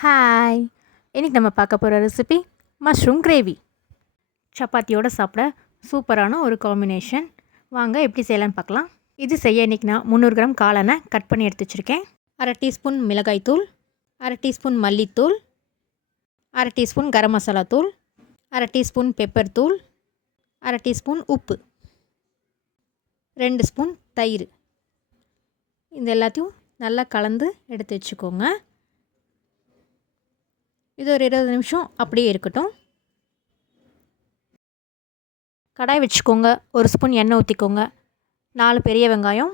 Hi! இன்னைக்கு நம்ம பார்க்க போகிற ரெசிபி மஷ்ரூம் கிரேவி. சப்பாத்தியோடு சாப்பிட சூப்பரான ஒரு காம்பினேஷன். வாங்க எப்படி செய்யலான்னு பார்க்கலாம். இது செய்ய இன்றைக்கி நான் 300 கிராம் காளானை கட் பண்ணி எடுத்து வச்சுருக்கேன். 1/2 டீஸ்பூன் மிளகாய்த்தூள், 1/2 டீஸ்பூன் மல்லித்தூள், 1/2 டீஸ்பூன் கரம் மசாலா தூள், 1/2 டீஸ்பூன் பெப்பர் தூள், 1/2 டீஸ்பூன் உப்பு, 2 ஸ்பூன் தயிர். இது எல்லாத்தையும் நல்லா கலந்து எடுத்து வச்சுக்கோங்க. இது ஒரு 20 நிமிஷம் அப்படியே இருக்கட்டும். கடாய் வச்சுக்கோங்க. 1 ஸ்பூன் எண்ணெய் ஊற்றிக்கோங்க. 4 பெரிய வெங்காயம்,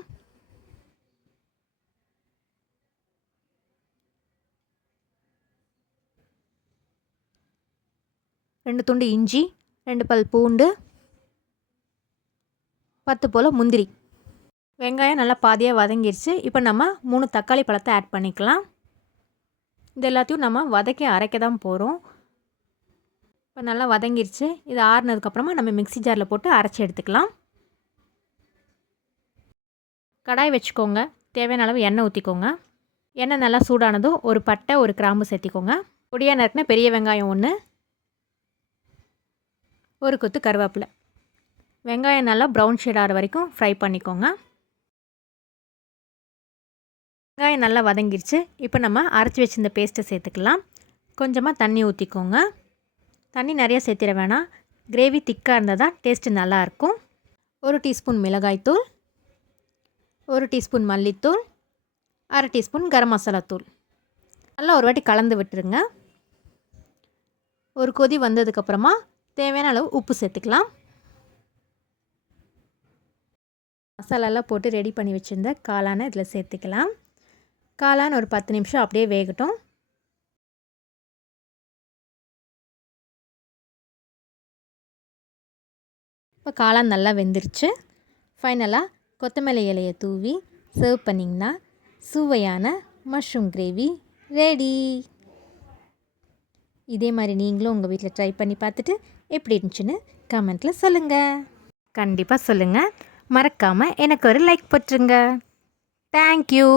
2 துண்டு இஞ்சி, 2 பல் பூண்டு, 10 போல் முந்திரி. வெங்காயம் நல்லா பாதியாக வதங்கிடுச்சு. இப்போ நம்ம 3 தக்காளி பழத்தை ஆட் பண்ணிக்கலாம். இது எல்லாத்தையும் நம்ம வதக்கி அரைக்க தான் போகிறோம். இப்போ நல்லா வதங்கிடுச்சு. இது ஆறுனதுக்கப்புறமா நம்ம மிக்ஸி ஜாரில் போட்டு அரைச்சி எடுத்துக்கலாம். கடாய் வச்சுக்கோங்க. தேவையான அளவு எண்ணெய் ஊற்றிக்கோங்க. எண்ணெய் நல்லா சூடானதும் ஒரு பட்டை, ஒரு கிராம்பு சேர்த்திக்கோங்க. பொடியாக நறுக்கின பெரிய வெங்காயம் 1, ஒரு கொத்து கருவேப்பிலை. வெங்காயம் நல்லா ப்ரௌன் ஷேட் ஆகிற வரைக்கும் ஃப்ரை பண்ணிக்கோங்க. வெங்காயம் நல்லா வதங்கிடுச்சு. இப்போ நம்ம அரைச்சி வச்சிருந்த பேஸ்ட்டை சேர்த்துக்கலாம். கொஞ்சமாக தண்ணி ஊற்றிக்கோங்க. தண்ணி நிறைய சேர்த்திட வேணாம். கிரேவி திக்காக இருந்தால் தான் டேஸ்ட்டு நல்லாயிருக்கும். 1 டீஸ்பூன் மிளகாய்த்தூள், 1 டீஸ்பூன் மல்லித்தூள், 1/2 டீஸ்பூன் கரம் மசாலா தூள். நல்லா ஒரு வாட்டி கலந்து விட்டுருங்க. ஒரு கொதி வந்ததுக்கப்புறமா தேவையான அளவு உப்பு சேர்த்துக்கலாம். மசாலாலாம் போட்டு ரெடி பண்ணி வச்சுருந்த காளானை இதில் சேர்த்துக்கலாம். காளான் ஒரு 10 நிமிஷம் அப்படியே வேகட்டும். இப்போ காளான் நல்லா வெந்துருச்சு. ஃபைனலாக கொத்தமல்லி இலையை தூவி சர்வ் பண்ணிங்கன்னா சுவையான மஷ்ரூம் கிரேவி ரெடி. இதே மாதிரி நீங்களும் உங்கள் வீட்டில் ட்ரை பண்ணி பார்த்துட்டு எப்படி இருந்துச்சுன்னு கமெண்ட்டில் சொல்லுங்கள். கண்டிப்பாக சொல்லுங்கள். மறக்காமல் எனக்கு ஒரு லைக் போட்டுருங்க. தேங்க்யூ.